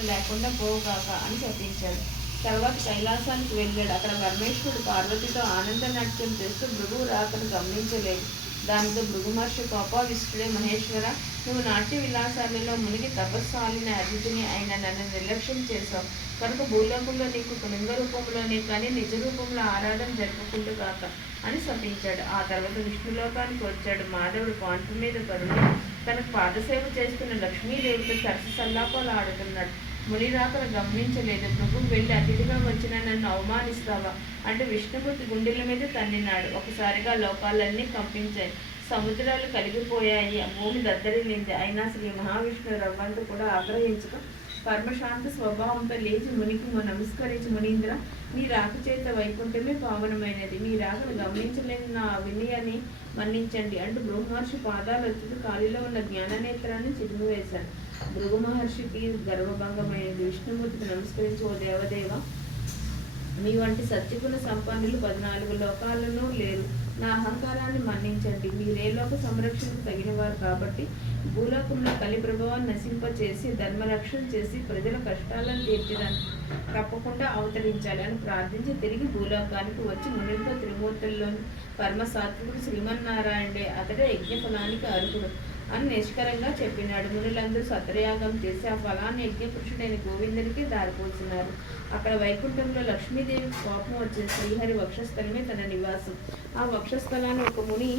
సంతానం లేకుండా పోవుగాక అని శపించాడు. తర్వాత కైలాసానికి వెళ్ళాడు. అక్కడ పరమేశ్వరుడు పార్వతితో ఆనంద నాట్యం చేస్తూ భృగువు రాకను గమనించలేదు. దానితో భృగు మహర్షి కోపావిష్టుడే, మహేశ్వర, నువ్వు నాట్య విలాసాలలో మునిగి తపస్సాలిన అతిథిని అయిన నన్ను నిర్లక్ష్యం చేశావు కనుక భూలోకంలో నీకు లింగ రూపంలోనే కానీ నిజ రూపంలో ఆరాధన జరుపుకుంటూ కాక అని శపించాడు. ఆ తర్వాత విష్ణులోకానికి వచ్చాడు. మాధవుడు పాంపు మీద పరుడు తనకు పాదసేవ చేస్తున్న లక్ష్మీదేవితో సరస సల్లాపాలు ఆడుతున్నాడు. మునిరాకను గమనించలేదు. భృగువు వెళ్ళి అతిథిగా వచ్చిన నన్ను అవమానిస్తావా అంటూ విష్ణుమూర్తి గుండెల మీద తన్నినాడు. ఒకసారిగా లోకాలన్నీ కంపించాయి. సముద్రాలు కలిగిపోయాయి. భూమి దద్దరిల్లింది. అయినా శ్రీ మహావిష్ణువు రవ్వంతు కూడా ఆగ్రహించక పరమశాంత స్వభావంతో లేచి మునికి నమస్కరించి, మునీంద్ర, మీ రాక చేత వైకుంఠమే పావనమైనది. మీ రాకను గమనించలేని నా వినయాన్ని మన్నించండి అంటూ భృగు మహర్షి పాదాలు వచ్చి కాలిలో ఉన్న జ్ఞాననేత్రాన్ని చిదిమివేశాడు. భృగు మహర్షికి గర్వభంగమైనది. విష్ణుమూర్తికి నమస్కరించి, ఓ దేవదేవ, మీ వంటి సత్యగుణ సంపన్నులు 14 లోకాలను లేరు. నా అహంకారాన్ని మన్నించండి. మీరే లోక సంరక్షణకు తగినవారు కాబట్టి భూలోకంలో కలి ప్రభావాన్ని నశింపచేసి ధర్మరక్షణ చేసి ప్రజల కష్టాలను తీర్చడానికి తప్పకుండా అవతరించాలి అని ప్రార్థించి తిరిగి భూలోకానికి వచ్చి మునులతో త్రిమూర్తుల్లోని పరమసాత్వికుడు శ్రీమన్నారాయణుడే, అతడే యజ్ఞఫలానికి అర్హుడు అని నిష్కరంగా చెప్పినాడు. మునులందరూ సత్రయాగం చేసి ఆ ఫలాన్ని యజ్ఞపురుషుడైన గోవిందునికి దారిపోతున్నారు. అక్కడ వైకుంఠంలో లక్ష్మీదేవికి కోపం వచ్చిన శ్రీహరి వక్షస్థలమే తన నివాసం. ఆ వక్షస్థలాన్ని ఒక ముని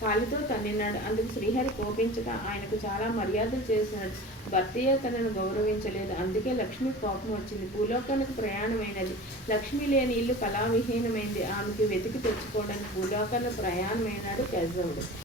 కాలితో తన్నినాడు. అందుకు శ్రీహరి కోపించగా ఆయనకు చాలా మర్యాదలు చేసినాడు. భర్తయే తనను గౌరవించలేదు. అందుకే లక్ష్మి కోపం వచ్చింది. భూలోకానికి ప్రయాణమైనది. లక్ష్మి లేని ఇల్లు కళావిహీనమైంది. ఆమెకి వెతికి తెచ్చుకోవడానికి భూలోకానికి ప్రయాణమైనాడు కేశవుడు.